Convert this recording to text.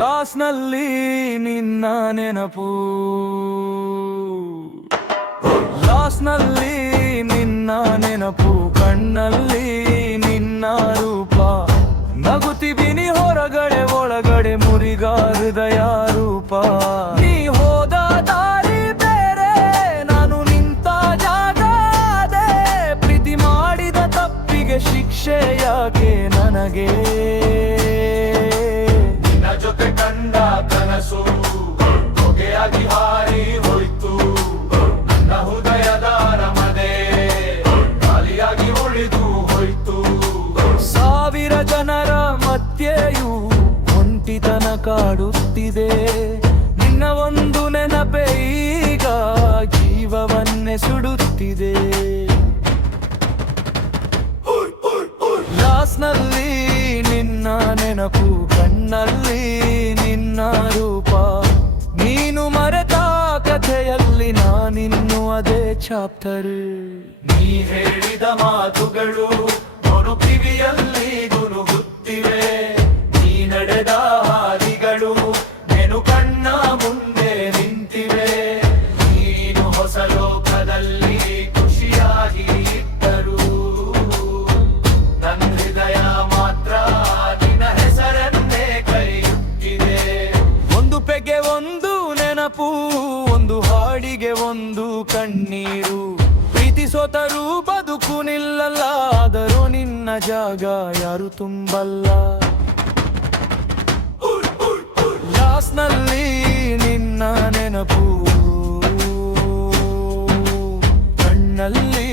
ಲಾಸ್ನಲ್ಲಿ ನಿನ್ನ ನೆನಪು, ಲಾಸ್ನಲ್ಲಿ ನಿನ್ನ ನೆನಪು, ಕಣ್ಣಲ್ಲಿ ನಿನ್ನ ರೂಪ. ನಗುತ್ತಿಬಿನಿ ಹೊರಗಡೆ ಒಳಗಡೆ ಮುರಿಗ ಹೃದಯ ರೂಪ. ನೀ ಹೋದ ದಾರಿ ಬೇರೆ, ನಾನು ನಿಂತ ಜಾಗ ಅದೇ. ಪ್ರೀತಿ ಮಾಡಿದ ತಪ್ಪಿಗೆ ಶಿಕ್ಷೆ ಯಾಕೆ ನನಗೆ? ನಿನ್ನ ಜೊತೆ ಕಂಡ ಕನಸು ಹೊಗೆಯಾಗಿ ಹಾರಿ ಹೋಯ್ತು. ನನ್ನ ಹೃದಯದ ರಮನೆ ಖಾಲಿಯಾಗಿ ಉಳಿದು ಹೋಯ್ತು. ಸಾವಿರ ಜನರ ಮಧ್ಯೆಯೂ ಒಂಟಿತನ ಕಾಡುತ್ತಿದೆ. ನಿನ್ನ ಒಂದು ನೆನಪೇ ಈಗ ಜೀವವನ್ನೇ ಸುಡುತ್ತಿದೆ. ಲಾಸ್ನಲ್ಲಿ ನಿನ್ನ ನೆನಪು, ಕಣ್ಣಲ್ಲಿ ನಿನ್ನ ರೂಪ. ನೀನು ಮರೆತ ಕಥೆಯಲ್ಲಿ ನಾನಿನ್ನು ಅದೇ ಚಾಪ್ಟರ್. ನೀ ಹೇಳಿದ ಮಾತುಗಳು ನೋಡು ಕಿವಿಯಲ್ಲಿ ಗುನುಗುತ್ತಿವೆ. ನೀ ನಡೆದ ಹಾದಿಗಳು ನೆನು ಕಣ್ಣ ಮುಂದೆ ನಿಂತಿವೆ. ನೀನು ಹೊಸ ಲೋಕದಲ್ಲಿ ಖುಷಿಯಾಗಿ ಇದ್ದರು, ನನ್ನ ಹೃದಯ ಮಾತ್ರ ನಿನ್ನ ಹೆಸರನ್ನೇ ಕರೆಯುತ್ತಿದೆ. ಒಂದು ಪೆಗೆ ಒಂದು ನೆನಪು, ಒಂದು ಹಾಡಿಗೆ ಒಂದು ಕಣ್ಣೀರು. ಪ್ರೀತಿ ಸೋತರೂ ಬದುಕು ನಿಲ್ಲಲ್ಲ, ಆದರೂ ನಿನ್ನ ಜಾಗ ಯಾರು ತುಂಬಲ್ಲ. ಲಾಸ್ನಲ್ಲಿ ನಿನ್ನ ನೆನಪು, ಕಣ್ಣಲ್ಲಿ